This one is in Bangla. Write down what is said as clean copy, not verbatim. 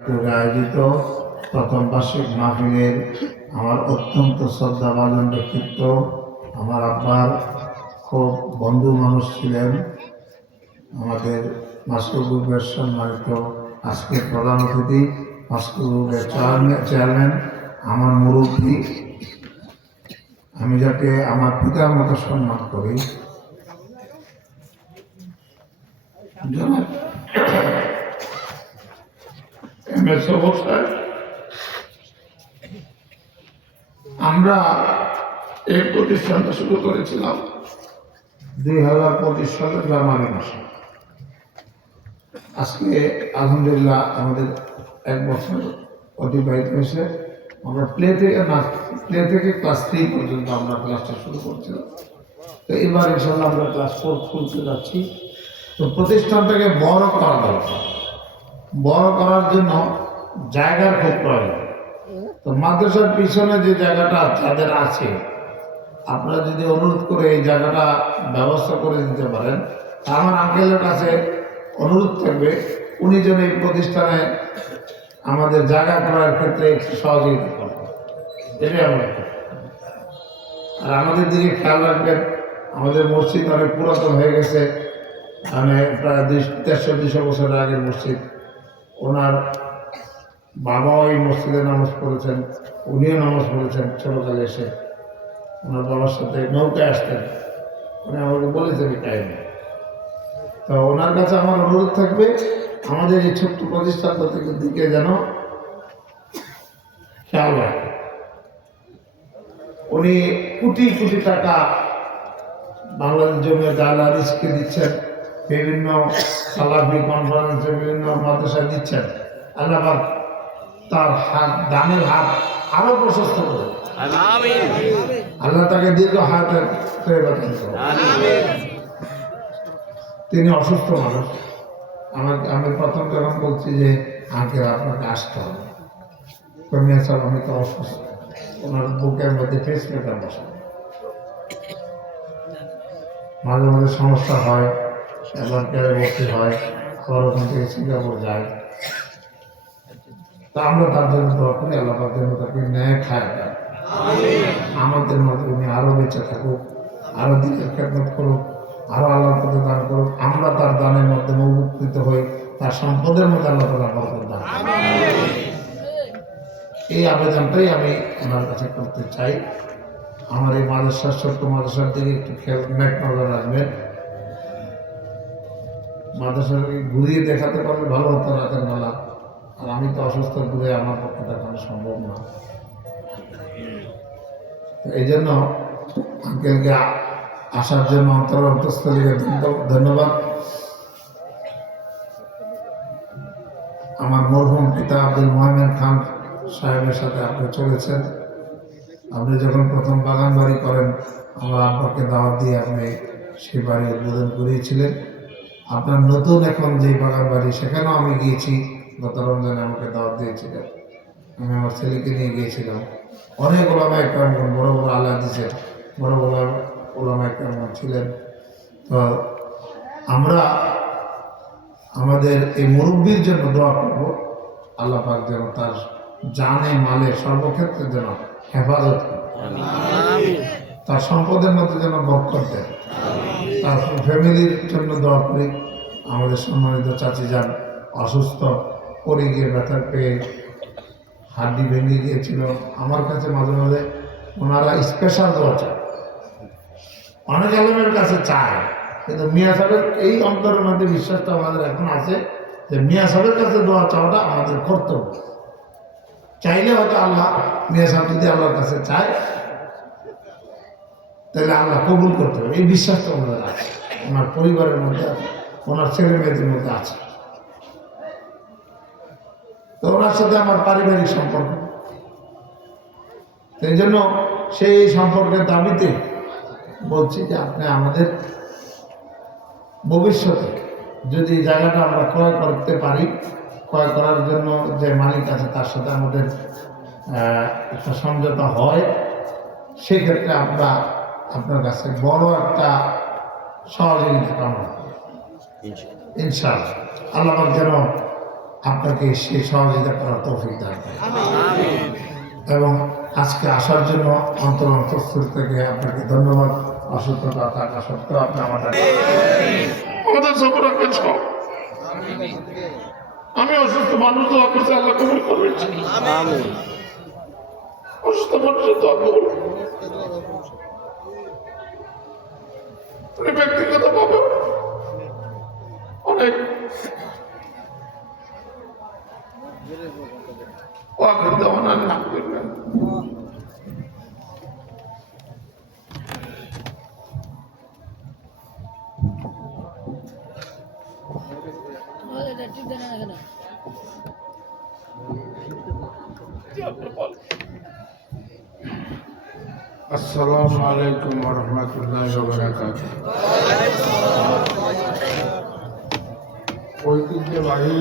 আয়োজিত প্রথম বার্ষিক মাহফিলের আমার অত্যন্ত শ্রদ্ধাভাজন ব্যক্তিত্ব, আমার আব্বার খুব বন্ধু মানুষ ছিলেন, আমাদের মাস্কুল গ্রুপের সম্মানিত আজকের প্রধান অতিথি, মাস্কুল গ্রুপের চেয়ারম্যান, আমার মুরব্বী, আমি যাকে আমার পিতার মতো সম্মান করি, আমরা এই প্রতিষ্ঠানটা শুরু করেছিলাম 2025 সালের জানুয়ারি মাসে। আজকে আলহামদুলিল্লাহ আমাদের 1 বছর অতিবাহিত হয়েছে। আমরা প্লে থেকে ক্লাস 3 পর্যন্ত আমরা ক্লাসটা শুরু করছিলাম। তো এবার ইনশাল্লাহ আমরা ক্লাস 4 খুলতে যাচ্ছি। তো প্রতিষ্ঠানটাকে বড় করা দরকার। বড় করার জন্য জায়গার খুব প্রয়োজন। তো মাদ্রাসার পিছনে যে জায়গাটা যাদের আছে, আপনারা যদি অনুরোধ করে এই জায়গাটা ব্যবস্থা করে দিতে পারেন, আমার আঙ্কেলের কাছে অনুরোধ থাকবে উনি যেন এই প্রতিষ্ঠানে আমাদের জায়গা করার ক্ষেত্রে একটু সহযোগিতা করবেন। এটাই আমরা, আর আমাদের দিকে খেয়াল রাখবেন। আমাদের মসজিদ অনেক পুরাতন হয়ে গেছে, মানে প্রায় 150-200 বছরের আগের মসজিদ। ওনার বাবাও এই মসজিদে নামাজ পড়েছেন, উনিও নামাজ পড়েছেন ছোটকালে এসে। ওনার বাবার সাথে নৌকায় আসতেন, উনি আমাকে বলেছেন এই টাইমে। তো ওনার কাছে আমার অনুরোধ থাকবে আমাদের এই ছোট্ট প্রতিষ্ঠানটা থেকে দিকে যেন খেয়াল রাখে। উনি কোটি কোটি টাকা বাংলাদেশ জমিয়ে জালারিসকে দিচ্ছেন, বিভিন্ন সালাফি কনফারেন্সে বিভিন্ন মাদ্রাসায় দিচ্ছেন। আল্লাহ তার হাত, দানের হাত আরো প্রশস্ত করে, আল্লাহ তাকে দীর্ঘ হায়াতের বাতিল করে। তিনি অসুস্থ মানুষ। আমি প্রথম যখন বলছি যে আঙ্কেল আপনাকে আসতে হবে, কমিয়া স্যার আমি তো অসুস্থ, ওনার বুকের মধ্যে পেসমেকার বসে, মাঝে মাঝে সমস্যা হয়, এবার কেড়ে ভর্তি হয়, আবার ওখান থেকে সিঙ্গাপুর যায়। তা আমরা তার জন্য দোয়া করি, আল্লাহ জন্য তাকে ন্যায় খায় দেয়, আমাদের মধ্যে উনি আরো বেঁচে থাকুক, আরো দিকের খেদমত করুক, আরো আল্লাহর পথে দান করুক, আমরা তার দানের মাধ্যমে উপকৃত হই, তার সম্পদের মধ্যে আল্লাহ তাআলা বরকত দান। এই আবেদনটাই আমি ওনার কাছে করতে চাই। আমার এই মাদ্রাসার, ছোট্ট মাদ্রাসার দিকে একটু খেয়াল নজর রাখবেন। মাদ্রাসাকে ঘুরিয়ে দেখাতে পারলে ভালো হতো রাতের বেলা, আর আমি তো অসুস্থ, ঘুরে আমার পক্ষে দেখানো সম্ভব না। এই জন্য আঙ্কেলকে আসার জন্য অন্তঃস্থলীয় ধন্যবাদ। আমার মরহুম পিতা আব্দুল মোহামেন খান সাহেবের সাথে আপনি চলেছেন। আপনি যখন প্রথম বাগান বাড়ি করেন, আমার আব্বাকে দাওয়াত দিয়ে আপনি সেই বাড়ি উদ্বোধন করিয়েছিলেন। আপনার নতুন এখন যে বাগান বাড়ি, সেখানেও আমি গিয়েছি, গত রমজানে আমাকে দাওয়াত দিয়েছিলেন, আমি আমার ছেলেকে নিয়ে গিয়েছিলাম। অনেক ওলামা একরাম, বড় বড় আলা দিচ্ছেন, বড় বড় ওলামা একরাম ছিলেন। তো আমরা আমাদের এই মুরব্বীর জন্য দোয়া করব, আল্লাহ পাক যেন তার জানে মালে সর্বক্ষেত্রে যেন হেফাজত করে, তার সম্পদের মধ্যে যেন বরকত দেয়। তার ফ্যামিলির জন্য দোয়া করি। আমাদের সম্মানিত চাচি যান অসুস্থ, পড়ে গিয়ে ব্যথা পেয়ে হাড্ডি ভেঙে গিয়েছিল। আমার কাছে মাঝে মাঝে ওনারা স্পেশাল দোয়া চায়, অনেক আলেমের কাছে চায়, কিন্তু মিয়া সাহেবের এই অন্তরের মধ্যে বিশ্বাসটা আমাদের এখন আছে যে মিয়া সাহেবের কাছে দোয়া চাওয়াটা আমাদের কর্তব্য। চাইলে হয়তো আল্লাহ, মিয়া সাহেব যদি আল্লাহর কাছে চায় তাহলে আল্লাহ কবুল করতে হবে, এই বিশ্বাসটা আমাদের আছে, ওনার পরিবারের মধ্যে আছে, ওনার ছেলে মেয়েদের মধ্যে আছে। তো ওনার সাথে আমার পারিবারিক সম্পর্ক, এই জন্য সেই সম্পর্কের দাবিতে বলছি যে আপনি আমাদের ভবিষ্যতে যদি জায়গাটা আমরা ক্রয় করতে পারি, ক্রয় করার জন্য যে মালিক আছে তার সাথে আমাদের একটা সমঝোতা হয়, সেক্ষেত্রে আমরা আপনার কাছে বড় একটা সহযোগিতা কামনা করি ইনশাআল্লাহ। আল্লাহ যেন আপনাকে সেই সহযোগিতা করার তৌফিক দান করেন। এবং আজকে আসার জন্য অন্তরস্থল থেকে আপনাকে ধন্যবাদ। অসুস্থতা থাকা সত্ত্বেও আপনি আমাদের সফর রাখবেন সব। আমি অসুস্থ মানুষ দোয়া করছি, আল্লাহ কবুল করবেন। অসুস্থ মানুষের দোয়া কবুল। ব্যক্তিগত ভাবে অনেক নাম করবেন। আসসালামু আলাইকুম ওয়া রাহমাতুল্লাহি ওয়া বারাকাতুহু। ঐতিহ্যবাহী